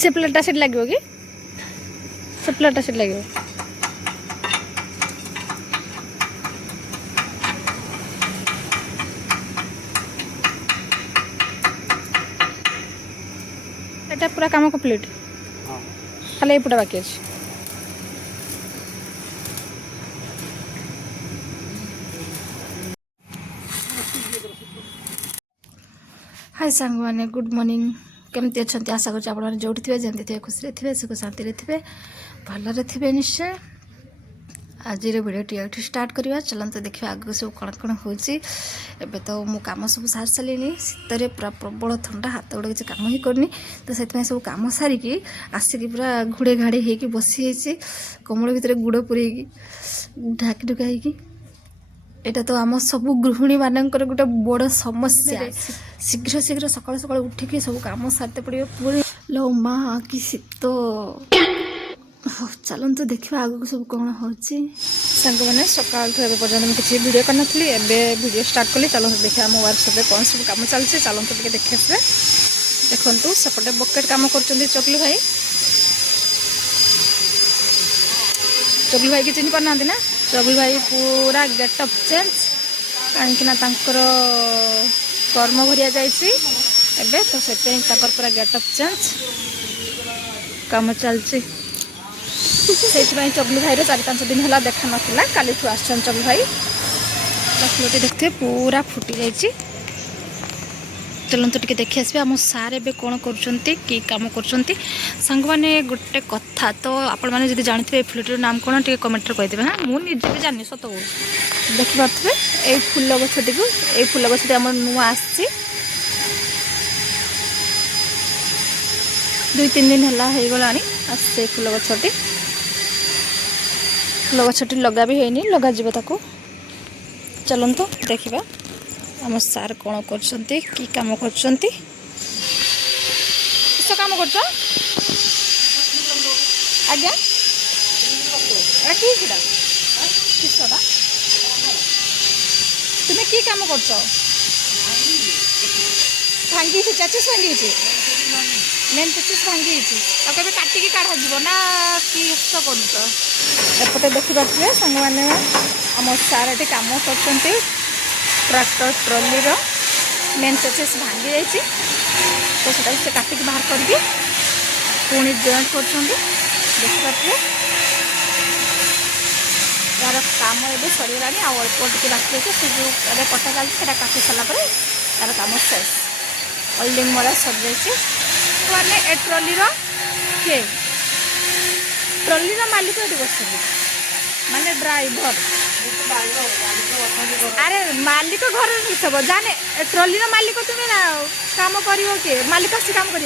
से प्लेटा सेट लगे कि से प्लेटा सेट लगे एटा पूरा काम कंप्लीट खाली एपटा बाकी अच्छे हाय सांग मैंने गुड मॉर्निंग केमती अच्छा आशा कर आप जो थे जमी थे खुशी थे सुख शांति थे भलरे थे निश्चय आज भिडियोटी ये स्टार्ट करवा चलते देखिए आगे सब कण कण होबे तो मु कम सब सारी सारे शीतर पूरा प्रबल थंडा हाथ गोड़ किसी कम ही करनी तो से सब कम सारिकी आसिक पूरा घोड़े घाड़े होगी बसी कमल भितर गुड़ पुरेकी ढाकी ढुका यहाँ तो आम सब गृहिणी मानकर गोटे बड़ समस्या शीघ्र शीघ्र सकाल सकाल उठिकी सब कम सारते पड़े पूरी लो माँ कि शीत चलते देखा आगे सब कौन हो सांग मैंने सका पर्यटन मुझे किसी वीडियो करनी एवं वीडियो स्टार्ट कली चलते देखा मो वर्कशॉप कौन सब कम चलते चलते टे देखिए देखु सेपटे बकेट कम कर चकलू भाई चकलू भाई की चिन्ह पारना ना चकलू भाई पूरा गेटअप चेंज कहीं कर्म भरिया जाए तो से पूरा गेटअप चेंज कम चलती चकलू भाई 4-5 दिन है देखा नाला काली आसन चकलू भाई चकलूटी देखते पूरा फुटी जाइए चलते टे देखी आसबे आम सार ए कौन कम कर सांग मैंने गोटे कथा तो आपण मैंने जब जानते फुलटीर नाम कौन टे कमेंट कहीदेवे हाँ मुझे भी जानी सत देखिपे ये फुल गछटी को ये फुल गछटी आम नुआ आसी 2-3 दिन है गला आसे फुल गछटी लगा भी है लगा जीव ताको चलते देखा आम सार कौन कर कम कर कम कर आज्ञा किसटा तुम्हें कि कम कर भांगी चाचीस भांगी मेन पेचिस भांगी कभी काटिकी काढ़ा ना किस करपटे देखिपे सांग मैंने आम सार ये कम कर ट्रैक्टर ट्रॉली मेन पेचिस भांगी जाइए तो से काटिकी बाहर करके पुणी जॉइंट कर देखिपे यार कम ये सरीगला अल्प टे बाकी अच्छे से जो कटा चलती काटी सारापर यार कम शेष वेल्डिंग मरा सर जाइए मैंने ए ट्रॉलीर किए ट्रॉलीर मालिक ये बस माने ड्राइवर अरे मालिक घर सब जाने ट्रॉलीर मालिक तुम्हें ना काम कर किए मालिक आसी काम कर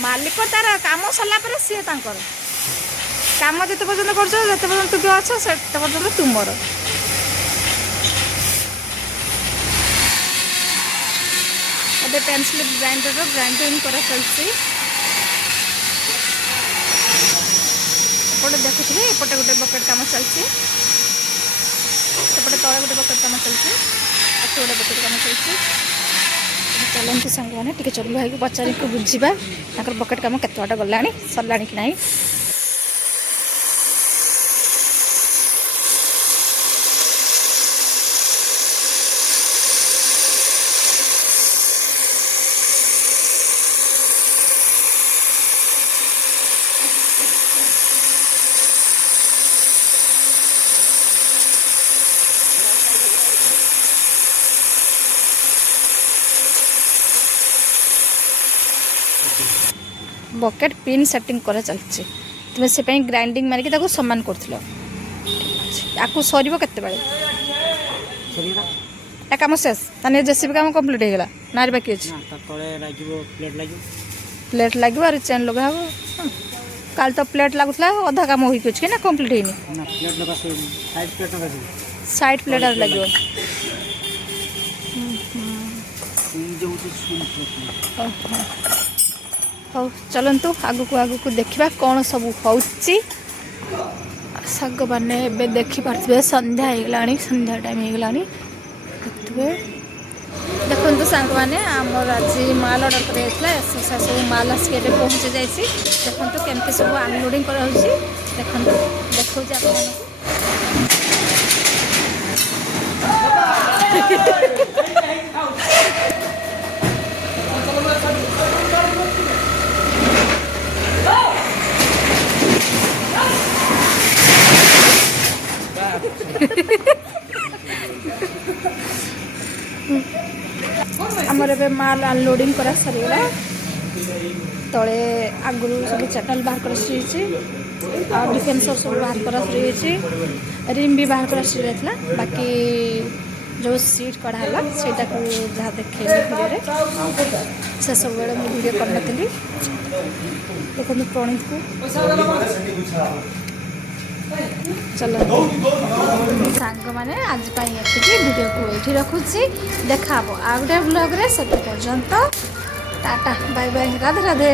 मालिक तार काम सरला सी काम जिते पर्यटन कर तू अच्छे से पर्यटन तुमर अब पेन स्लिप ग्राइंडर ग्राइंडिंग कर चलती एपटे देखुए एपटे गोटे बकेट कम चलती सेपटे तले गोटे बकेट कम चलती गोटे बकेट कम चलती चलते सांग मैंने टी चकलू भाई को पचार बुझा बकेट कम केत बाट गला सरला कि ना बकेट पिन सेटिंग कर चलती तुम्हें से ग्राइंडिंग मारिक सामान कर सर के कम शेष ताने जेसीबी काम कंप्लीट हो गला ना बाकी अच्छे प्लेट लगे और चेन लगा हम काल तो प्लेट लगुला अधा काम हो ना कंप्लीट होनी साइड प्लेट लगे हाँ चलतु आगु को देखा कौन सब हो साग मैंने देखिपे संध्या होगला संध्या टाइम होगला देखते देखो सांग मैंने आमर आज माल अर्डर कर सब माल आसिक पहुँची जाइए देखो केमती सब अनलोडिंग कर देखो देखा आमर ए माल अनलोडिंग करा सरीगला तले आगुरी सब चैनल बाहर कर डिफेन्सर सब बाहर कर रिम भी बाहर कर जाता बाकी जो सीट कढ़ाला से जहाँ देखे वीडियो से सब बेले मुझे वीडियो कर नी देखो प्रणीत को चलो सांग मैंने आज वीडियो को ये रखुची देखा आ गए ब्लॉग रे से पर्यंत tata bye bye Radhe Radhe.